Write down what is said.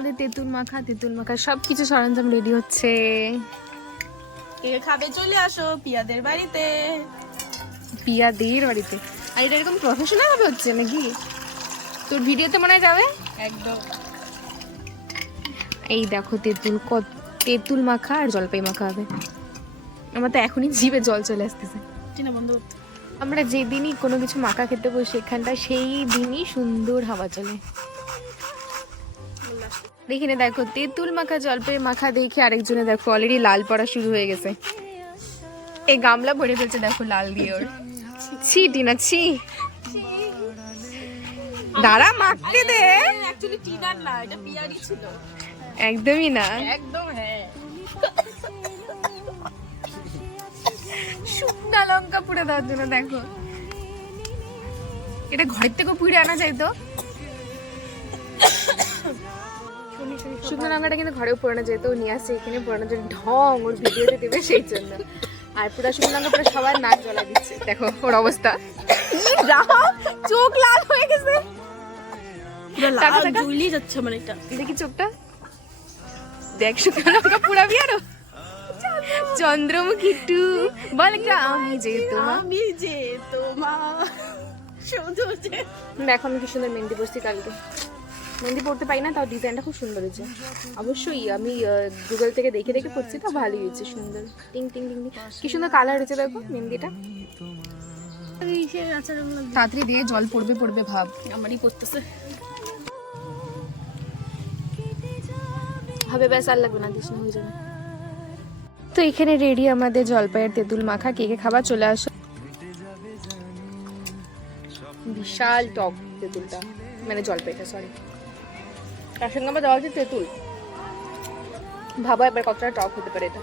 আমাদের তেঁতুল মাখা সবকিছু সরঞ্জাম রেডি হচ্ছে। কে খাবে চলে আসো পিয়াদের বাড়িতে। পিয়াদের বাড়িতে। আর এটা এরকম প্রফেশনাল ভাবে হচ্ছে নাকি? তোর ভিডিওতে মনে হয় যাবে একদম। এই দেখো তেঁতুল মাখা আর জলপাই মাখা হবে। আমার তো এখনই জিভে জল চলে আসতেছে। চিনা বন্ধ করতে। আমরা যেদিনই কোনো কিছু মাখা খেতে বসি এখানটা সেই দিনই সুন্দর হাওয়া চলে। দেখিনে দেখো তেঁতুল মাখা জলপাই মাখা দেখে আরেকজনে দেখো অলরেডি লাল পড়া শুরু হয়ে গেছে। এই গামলা ভরে ফেলছে দেখো লাল দিয়ে ওর। ছি টিনা ছি। দাঁড়া মাখতে দে। অ্যাকচুয়ালি টিনার না, এটা পিয়ারই ছিল। একদমই না। একদম হ্যাঁ। শুকনা লঙ্কা পুড়ে দেওয়ার জন্য দেখো। এটা ঘরের থেকে পুড়ে আনা যায় তো। শুকনো লঙ্কাটা কিন্তু ঘরেও পোড়ানো যেত, নিয়ে আসছে এখানে পোড়ানোর জন্য ঢং ওর ভিডিওতে দেবে সেই জন্য। আর পুরো শুকনো লঙ্কা পুরো সবার নাক জ্বলা দিচ্ছে দেখো ওর অবস্থা। চোখ লাল হয়ে গেছে, ঝুলি যাচ্ছে মানে এটা। দেখি চোখটা দেখ। শুকনো লঙ্কা পুড়াবি আরো। চন্দ্রমুখী টু বল একটা আমি যে তোমার শুধু যে দেখো আমি কি সুন্দর মেহেন্দি পরছি কালকে। মেহেন্দি পড়তে পারি না, তাও ডিজাইনটা খুব সুন্দর হয়েছে। অবশ্যই আমি গুগল থেকে দেখে দেখে পড়ছি, তাও ভালোই হয়েছে, সুন্দর। টিং টিং টিং টিং কি সুন্দর কালার হয়েছে দেখো মেহেন্দিটা। তাড়াতাড়ি দিয়ে জল পড়বে ভাব। আমারই করতেছে হবে, ব্যাস আর লাগবে না, দিস না, হয়ে যাবে। তো এখানে রেডি আমাদের জলপাইয়ের তেঁতুল মাখা। কে কে খাবার চলে আসো। বিশাল টক তেঁতুলটা, মানে জলপাইটা, সরি। তার সঙ্গে আমার দেওয়া হচ্ছে তেঁতুল। ভাবো এবার কতটা টক হতে পারে এটা।